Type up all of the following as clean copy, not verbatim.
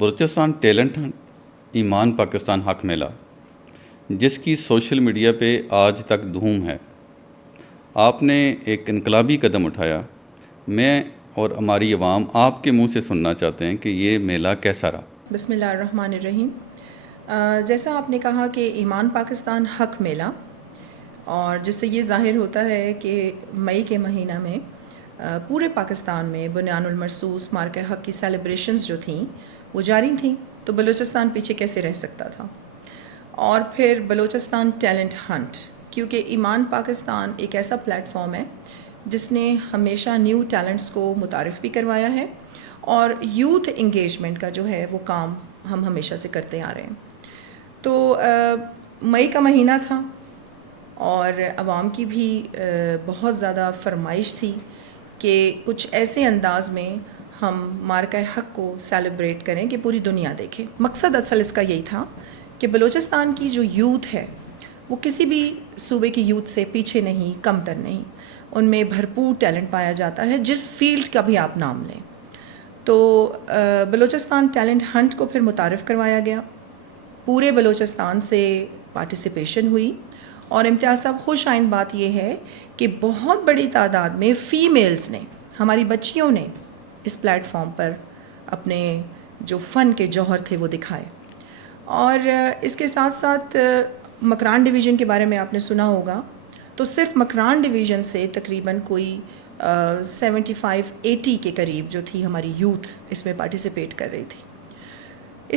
Balochistan talent ایمان پاکستان حق میلہ، جس کی سوشل میڈیا پہ آج تک دھوم ہے، آپ نے ایک انقلابی قدم اٹھایا۔ میں اور ہماری عوام آپ کے منہ سے سننا چاہتے ہیں کہ یہ میلہ کیسا رہا؟ بسم اللہ الرحمن الرحیم۔ جیسا آپ نے کہا کہ ایمان پاکستان حق میلہ، اور جس سے یہ ظاہر ہوتا ہے کہ مئی کے مہینہ میں پورے پاکستان میں بنیان المرصوص مارکہ حق کی سیلیبریشنز جو تھیں وہ جاری تھیں، تو بلوچستان پیچھے کیسے رہ سکتا تھا۔ اور پھر بلوچستان ٹیلنٹ ہنٹ، کیونکہ ایمان پاکستان ایک ایسا پلیٹ فارم ہے جس نے ہمیشہ نیو ٹیلنٹس کو متعارف بھی کروایا ہے، اور یوتھ انگیجمنٹ کا جو ہے وہ کام ہم ہمیشہ سے کرتے آ رہے ہیں۔ تو مئی کا مہینہ تھا اور عوام کی بھی بہت زیادہ فرمائش تھی کہ کچھ ایسے انداز میں ہم مارکہ حق کو سیلیبریٹ کریں کہ پوری دنیا دیکھے۔ مقصد اصل اس کا یہی تھا کہ بلوچستان کی جو یوتھ ہے وہ کسی بھی صوبے کی یوتھ سے پیچھے نہیں، کم تر نہیں، ان میں بھرپور ٹیلنٹ پایا جاتا ہے، جس فیلڈ کا بھی آپ نام لیں۔ تو بلوچستان ٹیلنٹ ہنٹ کو پھر متعارف کروایا گیا، پورے بلوچستان سے پارٹیسپیشن ہوئی، اور امتیاز صاحب خوش آئند بات یہ ہے کہ بہت بڑی تعداد میں فیمیلز نے، ہماری بچیوں نے اس پلیٹ فارم پر اپنے جو فن کے جوہر تھے وہ دکھائے۔ اور اس کے ساتھ ساتھ مکران ڈویژن کے بارے میں آپ نے سنا ہوگا، تو صرف مکران ڈویژن سے تقریباً کوئی 75-80 کے قریب جو تھی ہماری یوتھ اس میں پارٹیسپیٹ کر رہی تھی۔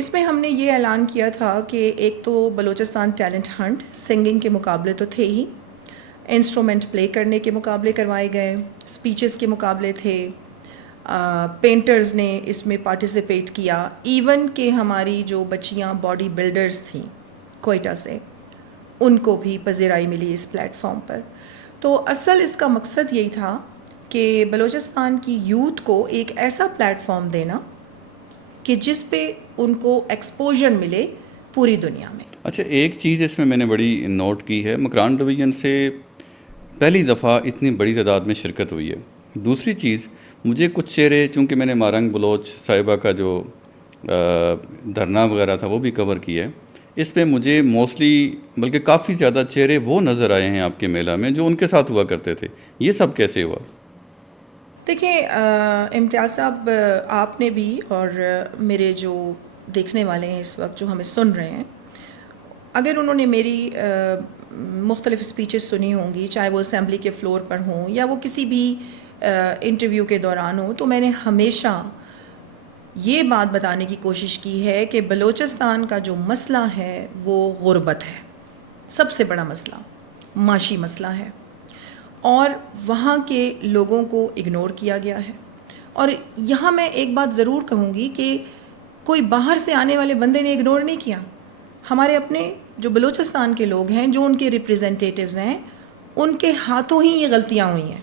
اس میں ہم نے یہ اعلان کیا تھا کہ ایک تو بلوچستان ٹیلنٹ ہنٹ، سنگنگ کے مقابلے تو تھے ہی، انسٹرومنٹ پلے کرنے کے مقابلے کوائے گئے، اسپیچز کے مقابلے تھے، پینٹرز نے اس میں پارٹیسپیٹ کیا، ایون کہ ہماری جو بچیاں باڈی بلڈرز تھیں کوئٹہ سے، ان کو بھی پذیرائی ملی اس پلیٹ فارم پر۔ تو اصل اس کا مقصد یہی تھا کہ بلوچستان کی یوتھ کو ایک ایسا پلیٹ فارم دینا کہ جس پہ ان کو ایکسپوجر ملے پوری دنیا میں۔ اچھا، ایک چیز اس میں نے بڑی نوٹ کی ہے، مکران ڈویژن سے پہلی دفعہ اتنی بڑی تعداد میں شرکت ہوئی ہے۔ دوسری چیز، مجھے کچھ چہرے، چونکہ میں نے مارنگ بلوچ صاحبہ کا جو دھرنا وغیرہ تھا وہ بھی کور کیا ہے، اس پہ مجھے موسٹلی بلکہ کافی زیادہ چہرے وہ نظر آئے ہیں آپ کے میلہ میں جو ان کے ساتھ ہوا کرتے تھے۔ یہ سب کیسے ہوا؟ دیکھیں امتیاز صاحب، آپ نے بھی اور میرے جو دیکھنے والے ہیں اس وقت جو ہمیں سن رہے ہیں، اگر انہوں نے میری مختلف اسپیچز سنی ہوں گی، چاہے وہ اسمبلی کے فلور پر ہوں یا وہ کسی بھی انٹرویو کے دوران ہو، تو میں نے ہمیشہ یہ بات بتانے کی کوشش کی ہے کہ بلوچستان کا جو مسئلہ ہے وہ غربت ہے، سب سے بڑا مسئلہ معاشی مسئلہ ہے، اور وہاں کے لوگوں کو اگنور کیا گیا ہے۔ اور یہاں میں ایک بات ضرور کہوں گی کہ کوئی باہر سے آنے والے بندے نے اگنور نہیں کیا، ہمارے اپنے جو بلوچستان کے لوگ ہیں، جو ان کے ریپریزنٹیٹیوز ہیں، ان کے ہاتھوں ہی یہ غلطیاں ہوئی ہیں،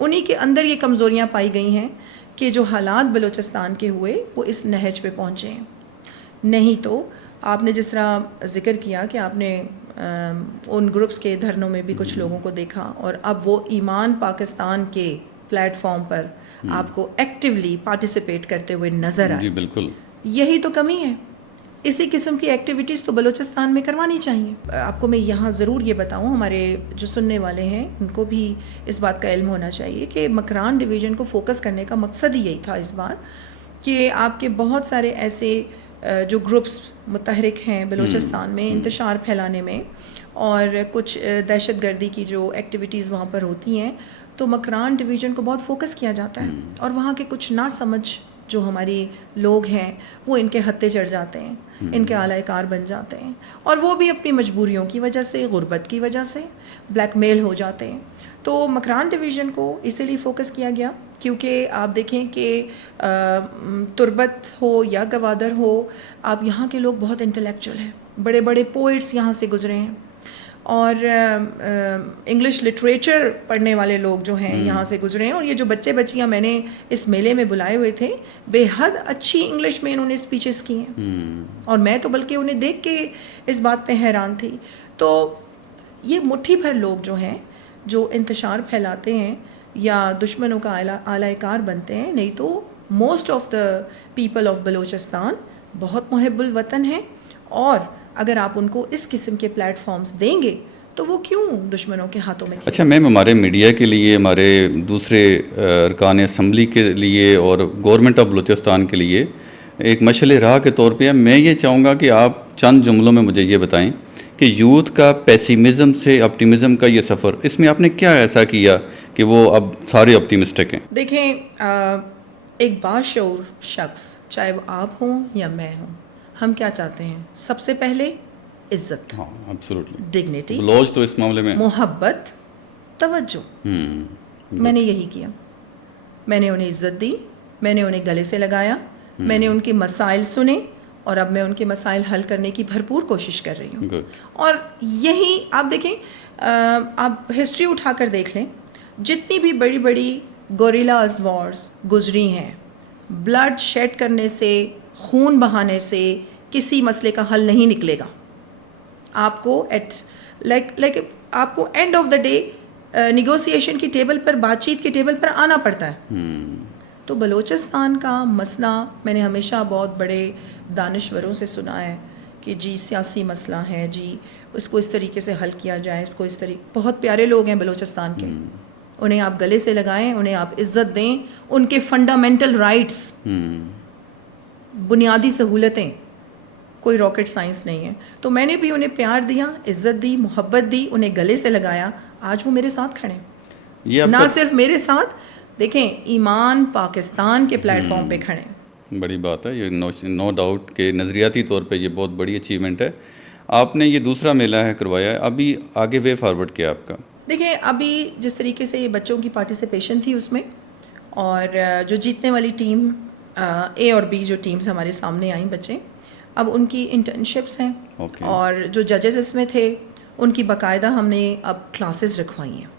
انہی کے اندر یہ کمزوریاں پائی گئی ہیں کہ جو حالات بلوچستان کے ہوئے وہ اس نہج پہ پہنچے ہیں۔ نہیں تو آپ نے جس طرح ذکر کیا کہ آپ نے ان گروپس کے دھرنوں میں بھی کچھ لوگوں کو دیکھا، اور اب وہ ایمان پاکستان کے پلیٹ فارم پر آپ کو ایکٹیولی پارٹیسپیٹ کرتے ہوئے نظر آئے۔ جی بالکل، یہی تو کمی ہے۔ اسی قسم کی ایکٹیویٹیز تو بلوچستان میں کروانی چاہیے۔ آپ کو میں یہاں ضرور یہ بتاؤں، ہمارے جو سننے والے ہیں ان کو بھی اس بات کا علم ہونا چاہیے کہ مکران ڈویژن کو فوکس کرنے کا مقصد ہی یہی تھا اس بار کہ آپ کے بہت سارے ایسے جو گروپس متحرک ہیں بلوچستان میں انتشار پھیلانے میں، اور کچھ دہشت گردی کی جو ایکٹیویٹیز وہاں پر ہوتی ہیں، تو مکران ڈویژن کو بہت فوکس کیا جاتا ہے، اور وہاں کے کچھ ناسمجھ جو ہماری لوگ ہیں وہ ان کے ہتھے چڑھ جاتے ہیں، ان کے اعلی کار بن جاتے ہیں، اور وہ بھی اپنی مجبوریوں کی وجہ سے، غربت کی وجہ سے بلیک میل ہو جاتے ہیں۔ تو مکران ڈویژن کو اسی لیے فوکس کیا گیا کیونکہ آپ دیکھیں کہ تربت ہو یا گوادر ہو، آپ یہاں کے لوگ بہت انٹلیکچوئل ہیں، بڑے بڑے پوئٹس یہاں سے گزرے ہیں، اور انگلش لٹریچر پڑھنے والے لوگ جو ہیں یہاں سے گزرے ہیں، اور یہ جو بچے بچیاں میں نے اس میلے میں بلائے ہوئے تھے، بے حد اچھی انگلش میں انہوں نے اسپیچز کی ہیں، اور میں تو بلکہ انہیں دیکھ کے اس بات پہ حیران تھی۔ تو یہ مٹھی بھر لوگ جو ہیں جو انتشار پھیلاتے ہیں یا دشمنوں کا اعلی کار بنتے ہیں، نہیں تو most of the people of Balochistan بہت محب الوطن ہیں، اور اگر آپ ان کو اس قسم کے پلیٹ فارمز دیں گے تو وہ کیوں دشمنوں کے ہاتھوں میں اچھا میم، ہمارے میڈیا کے لیے، ہمارے دوسرے ارکان اسمبلی کے لیے اور گورنمنٹ آف بلوچستان کے لیے ایک مشعل راہ کے طور پہ میں یہ چاہوں گا کہ آپ چند جملوں میں مجھے یہ بتائیں کہ یوتھ کا پیسیمزم سے آپٹیمزم کا یہ سفر، اس میں آپ نے کیا ایسا کیا کہ وہ اب سارے آپٹیمسٹک ہیں؟ دیکھیں، ایک باشعور شخص، چاہے وہ آپ ہوں یا میں ہوں، ہم کیا چاہتے ہیں؟ سب سے پہلے عزت، ہاں ایبسولوٹلی، ڈگنیٹی، بلوچ تو اس معاملے میں محبت، توجہ۔ میں نے یہی کیا، میں نے انہیں عزت دی، میں نے انہیں گلے سے لگایا، میں نے ان کے مسائل سنے، اور اب میں ان کے مسائل حل کرنے کی بھرپور کوشش کر رہی ہوں۔ اور یہی آپ دیکھیں، آپ ہسٹری اٹھا کر دیکھ لیں، جتنی بھی بڑی بڑی گوریلاز وارز گزری ہیں، بلڈ شیڈ کرنے سے، خون بہانے سے کسی مسئلے کا حل نہیں نکلے گا۔ آپ کو لائک آپ کو and of the day negotiation کی ٹیبل پر، بات چیت کی ٹیبل پر آنا پڑتا ہے۔ تو بلوچستان کا مسئلہ میں نے ہمیشہ بہت بڑے دانشوروں سے سنا ہے کہ جی سیاسی مسئلہ ہے، جی اس کو اس طریقے سے حل کیا جائے، اس کو اس طریقے، بہت پیارے لوگ ہیں بلوچستان کے، انہیں آپ گلے سے لگائیں، انہیں آپ عزت دیں، ان کے فنڈامنٹل رائٹس، بنیادی سہولتیں، کوئی راکٹ سائنس نہیں ہے۔ تو میں نے بھی انہیں پیار دیا، عزت دی، محبت دی، انہیں گلے سے لگایا، آج وہ میرے ساتھ کھڑے ہیں۔ نہ صرف میرے ساتھ، دیکھیں ایمان پاکستان کے پلیٹ فارم پہ کھڑے ہیں۔ بڑی بات ہے یہ، نو ڈاؤٹ کہ نظریاتی طور پہ یہ بہت بڑی اچیومنٹ ہے۔ آپ نے یہ دوسرا میلہ ہے کروایا ہے، ابھی آگے وے فارورڈ کیا آپ کا؟ دیکھیں ابھی جس طریقے سے یہ بچوں کی پارٹیسپیشن تھی اس میں، اور جو جیتنے والی ٹیم اے اور بی جو ٹیمز ہمارے سامنے آئیں بچے، اب ان کی انٹرنشپس ہیں، اور جو ججز اس میں تھے ان کی باقاعدہ ہم نے اب کلاسز رکھوائی ہیں۔